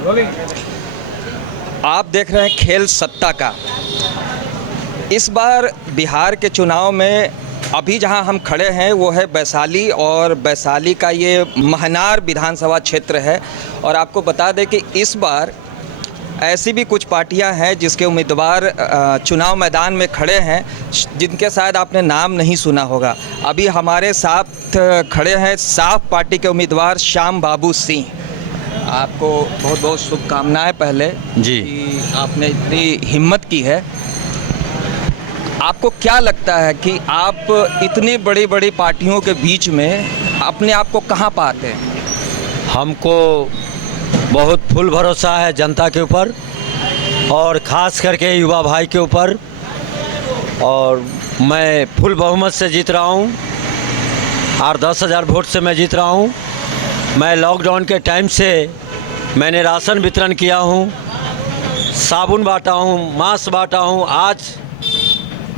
आप देख रहे हैं खेल सत्ता का। इस बार बिहार के चुनाव में अभी जहां हम खड़े हैं वो है वैशाली, और वैशाली का ये महनार विधानसभा क्षेत्र है। और आपको बता दें कि इस बार ऐसी भी कुछ पार्टियां हैं जिसके उम्मीदवार चुनाव मैदान में खड़े हैं, जिनके शायद आपने नाम नहीं सुना होगा। अभी हमारे साथ खड़े हैं साफ पार्टी के उम्मीदवार श्याम बाबू सिंह। आपको बहुत बहुत शुभकामनाएं पहले जी कि आपने इतनी हिम्मत की है। आपको क्या लगता है कि आप इतनी बड़ी बड़ी पार्टियों के बीच में अपने आप को कहाँ पाते हैं? हमको बहुत फुल भरोसा है जनता के ऊपर, और ख़ास करके युवा भाई के ऊपर। और मैं फुल बहुमत से जीत रहा हूँ, 8-10 हज़ार वोट से मैं जीत रहा हूँ। मैं लॉकडाउन के टाइम से मैंने राशन वितरण किया हूँ, साबुन बांटा हूँ, मास्क बांटा हूँ। आज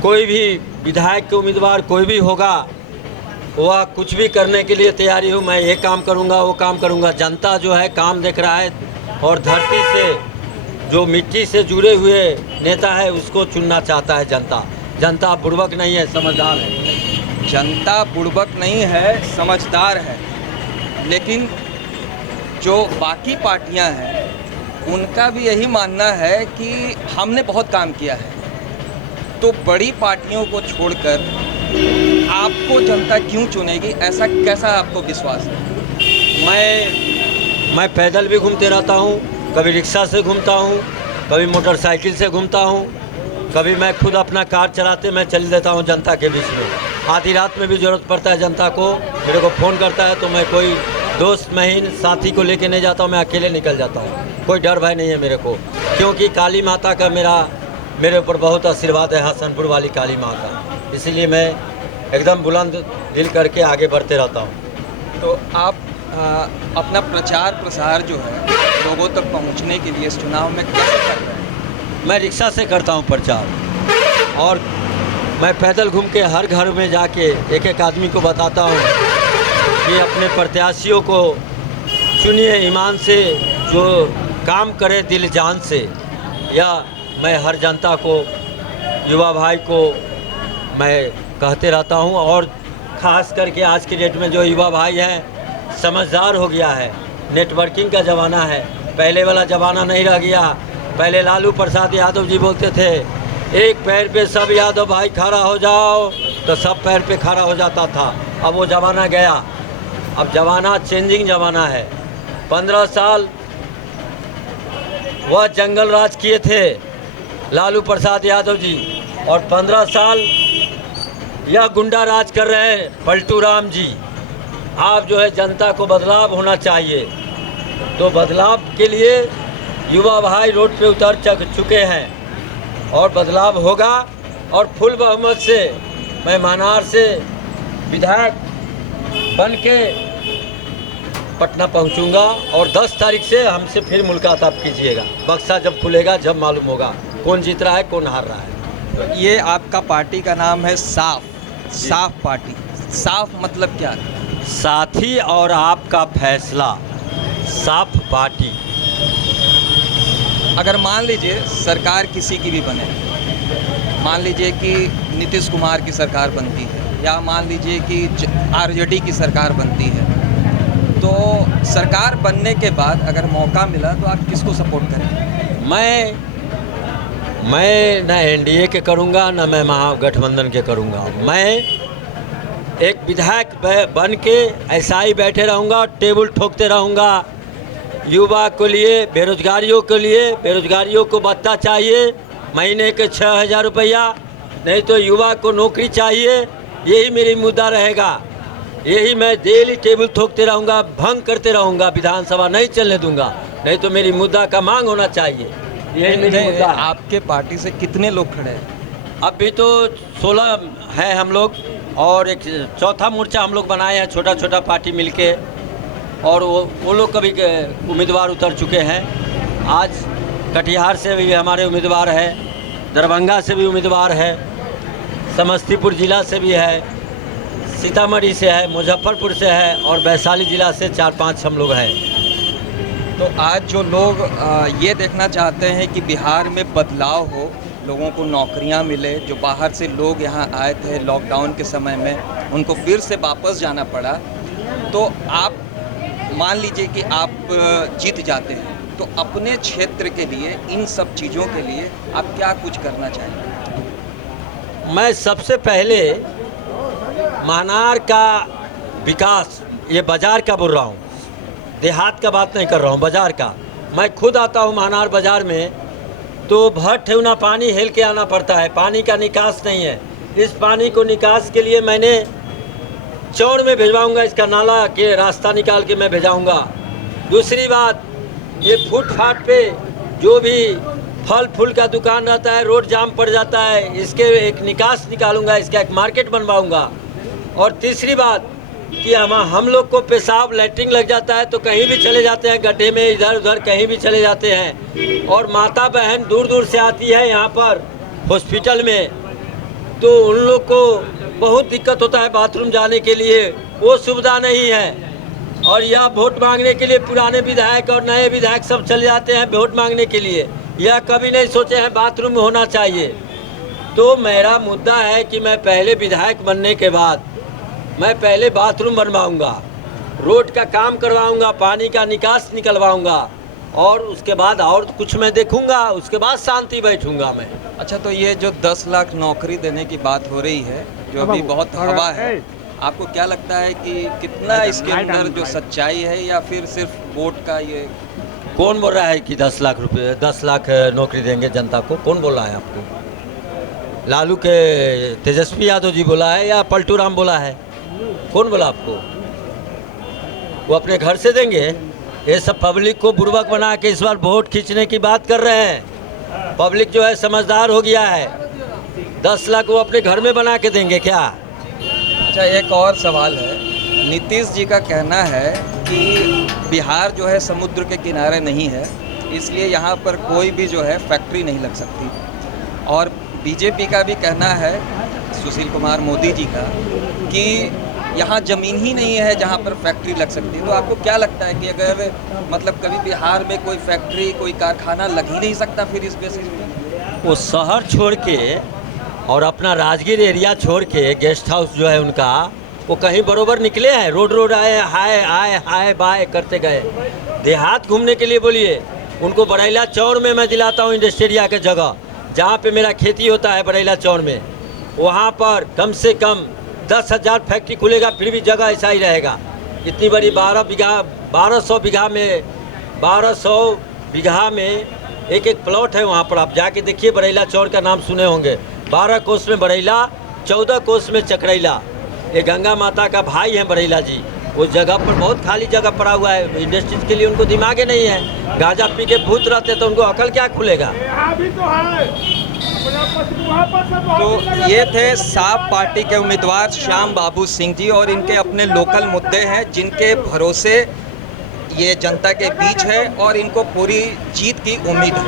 कोई भी विधायक के उम्मीदवार कोई भी होगा, वह कुछ भी करने के लिए तैयारी हूँ। मैं ये काम करूँगा, वो काम करूँगा। जनता जो है काम देख रहा है, और धरती से जो मिट्टी से जुड़े हुए नेता है उसको चुनना चाहता है जनता। जनता बुड़बक नहीं है, समझदार है। जनता बुड़बक नहीं है, समझदार है। लेकिन जो बाकी पार्टियां हैं उनका भी यही मानना है कि हमने बहुत काम किया है। तो बड़ी पार्टियों को छोड़कर आपको जनता क्यों चुनेगी? ऐसा कैसा आपको विश्वास है? मैं पैदल भी घूमते रहता हूँ, कभी रिक्शा से घूमता हूँ, कभी मोटरसाइकिल से घूमता हूँ, कभी मैं खुद अपना कार चलाते मैं चल देता हूँ जनता के बीच में। आधी रात में भी ज़रूरत पड़ता है जनता को, मेरे को फ़ोन करता है तो मैं कोई दोस्त महीन साथी को लेके नहीं जाता हूँ, मैं अकेले निकल जाता हूँ। कोई डर भय नहीं है मेरे को, क्योंकि काली माता का मेरे ऊपर बहुत आशीर्वाद है, हसनपुर वाली काली माँ का। इसीलिए मैं एकदम बुलंद दिल करके आगे बढ़ते रहता हूँ। तो आप अपना प्रचार प्रसार जो है लोगों तक पहुंचने के लिए इस चुनाव में कैसे कर रहे हैं? मैं रिक्शा से करता हूँ प्रचार, और मैं पैदल घूम के हर घर में जाके एक एक आदमी को बताता हूँ कि अपने प्रत्याशियों को चुनिए ईमान से, जो काम करे दिल जान से। या मैं हर जनता को, युवा भाई को मैं कहते रहता हूँ। और ख़ास करके आज की डेट में जो युवा भाई है समझदार हो गया है, नेटवर्किंग का ज़माना है, पहले वाला ज़माना नहीं रह गया। पहले लालू प्रसाद यादव जी बोलते थे एक पैर पे सब यादव भाई खड़ा हो जाओ, तो सब पैर पे खड़ा हो जाता था। अब वो ज़माना गया, अब ज़माना चेंजिंग ज़माना है। 15 साल वह जंगल राज किए थे लालू प्रसाद यादव जी, और 15 साल यह गुंडा राज कर रहे हैं पलटू राम जी। आप जो है जनता को बदलाव होना चाहिए, तो बदलाव के लिए युवा भाई रोड पे उतर चुके हैं, और बदलाव होगा। और फुल बहुमत से मैं महनार से विधायक बन के पटना पहुंचूंगा, और 10 तारीख से हमसे फिर मुलाकात आप कीजिएगा। बक्सा जब खुलेगा जब मालूम होगा कौन जीत रहा है कौन हार रहा है। तो ये आपका पार्टी का नाम है साफ पार्टी। साफ मतलब क्या है? साथी और आपका फैसला, साफ पार्टी। अगर मान लीजिए सरकार किसी की भी बने, मान लीजिए कि नीतीश कुमार की सरकार बनती है, या मान लीजिए कि आरजेडी की सरकार बनती है, तो सरकार बनने के बाद अगर मौका मिला तो आप किसको सपोर्ट करेंगे? मैं ना एनडीए के करूँगा, ना मैं महागठबंधन के करूँगा। मैं एक विधायक बन के ऐसा ही बैठे रहूँगा, टेबल ठोकते रहूँगा। युवा के लिए, बेरोजगारियों को भत्ता चाहिए, महीने के 6,000 रुपया, नहीं तो युवा को नौकरी चाहिए। यही मेरी मुद्दा रहेगा, यही मैं डेली टेबल ठोकते रहूँगा, भंग करते रहूँगा, विधानसभा नहीं चलने दूंगा। नहीं तो मेरी मुद्दा का मांग होना चाहिए, यही मेरी मुद्दा। आपके पार्टी से कितने लोग खड़े हैं? अभी तो 16 है हम लोग, और एक चौथा मोर्चा हम लोग बनाए हैं, छोटा छोटा पार्टी मिलके, और वो लोग कभी उम्मीदवार उतर चुके हैं। आज कटिहार से भी हमारे उम्मीदवार है, दरभंगा से भी उम्मीदवार है, समस्तीपुर जिला से भी है, सीतामढ़ी से है, मुजफ्फरपुर से है, और वैशाली जिला से 4-5 हम लोग हैं। तो आज जो लोग ये देखना चाहते हैं कि बिहार में बदलाव हो, लोगों को नौकरियां मिले, जो बाहर से लोग यहाँ आए थे लॉकडाउन के समय में उनको फिर से वापस जाना पड़ा, तो आप मान लीजिए कि आप जीत जाते हैं, तो अपने क्षेत्र के लिए इन सब चीज़ों के लिए आप क्या कुछ करना चाहेंगे? मैं सबसे पहले महानार का विकास, ये बाज़ार का बोल रहा हूँ, देहात का बात नहीं कर रहा हूँ, बाज़ार का। मैं खुद आता हूँ महानार बाज़ार में, तो भर ठेवना पानी हेल के आना पड़ता है, पानी का निकास नहीं है। इस पानी को निकास के लिए मैंने चौड़ में भिजवाऊंगा, इसका नाला के रास्ता निकाल के मैं भेजाऊंगा। दूसरी बात, ये फुटपाथ पे जो भी फल फूल का दुकान रहता है, रोड जाम पड़ जाता है, इसके एक निकास निकालूंगा, इसका एक मार्केट बनवाऊंगा। और तीसरी बात कि हम लोग को पेशाब लैट्रिन लग जाता है तो कहीं भी चले जाते हैं, गड्ढे में इधर उधर कहीं भी चले जाते हैं, और माता बहन दूर दूर से आती है यहाँ पर हॉस्पिटल में, तो उन लोग को बहुत दिक्कत होता है बाथरूम जाने के लिए, वो सुविधा नहीं है। और यह वोट मांगने के लिए पुराने विधायक और नए विधायक सब चले जाते हैं वोट मांगने के लिए, यह कभी नहीं सोचे हैं बाथरूम होना चाहिए। तो मेरा मुद्दा है कि मैं पहले विधायक बनने के बाद मैं पहले बाथरूम बनवाऊंगा, रोड का काम करवाऊंगा, पानी का निकास निकलवाऊंगा, और उसके बाद और कुछ मैं देखूंगा, उसके बाद शांति बैठूंगा मैं। अच्छा, तो ये जो 10 लाख नौकरी देने की बात हो रही है, जो अभी बहुत हवा है, आपको क्या लगता है कि कितना इसके अंदर जो सच्चाई है, या फिर सिर्फ वोट का ये? कौन बोल रहा है कि 10 लाख रुपये 10 लाख नौकरी देंगे जनता को? कौन बोल रहा है आपको? लालू के तेजस्वी यादव जी बोला है या पलटू राम बोला है? कौन बोला आपको? वो अपने घर से देंगे? ये सब पब्लिक को बुर्बक बना के इस बार वोट खींचने की बात कर रहे हैं। पब्लिक जो है समझदार हो गया है, 10 लाख वो अपने घर में बना के देंगे क्या? अच्छा, एक और सवाल है। नीतीश जी का कहना है कि बिहार जो है समुद्र के किनारे नहीं है, इसलिए यहाँ पर कोई भी जो है फैक्ट्री नहीं लग सकती। और बीजेपी का भी कहना है, सुशील कुमार मोदी जी का, कि यहाँ ज़मीन ही नहीं है जहाँ पर फैक्ट्री लग सकती है। तो आपको क्या लगता है कि अगर मतलब कभी बिहार में कोई फैक्ट्री, कोई कारखाना लग ही नहीं सकता फिर इस बेसिस में? वो शहर छोड़ के और अपना राजगीर एरिया छोड़ के गेस्ट हाउस जो है उनका, वो कहीं बरोबर निकले हैं? रोड रोड आए, हाय हाय हाय बाय करते गए। देहात घूमने के लिए बोलिए, उनको बरैला चौड़ में मैं दिलाता हूँ, इंडस्ट्रिया के जगह जहाँ पे मेरा खेती होता है बरैला चौड़ में, वहाँ पर कम से कम 10,000 फैक्ट्री खुलेगा, फिर भी जगह ऐसा ही रहेगा। इतनी बड़ी 1200 बीघा में 1200 बीघा में एक एक प्लॉट है। वहाँ पर आप जाके देखिए, बरैला चौड़ का नाम सुने होंगे। 12 कोस में बरैला, 14 कोस में चकरैला। ये गंगा माता का भाई है बरैला जी। उस जगह पर बहुत खाली जगह पड़ा हुआ है, इंडस्ट्रीज के लिए उनको दिमाग ही नहीं है। गांजा पी के भूत रहते तो उनको अकल क्या खुलेगा? तो ये थे साफ पार्टी के उम्मीदवार श्याम बाबू सिंह जी, और इनके अपने लोकल मुद्दे हैं जिनके भरोसे ये जनता के बीच है, और इनको पूरी जीत की उम्मीद है।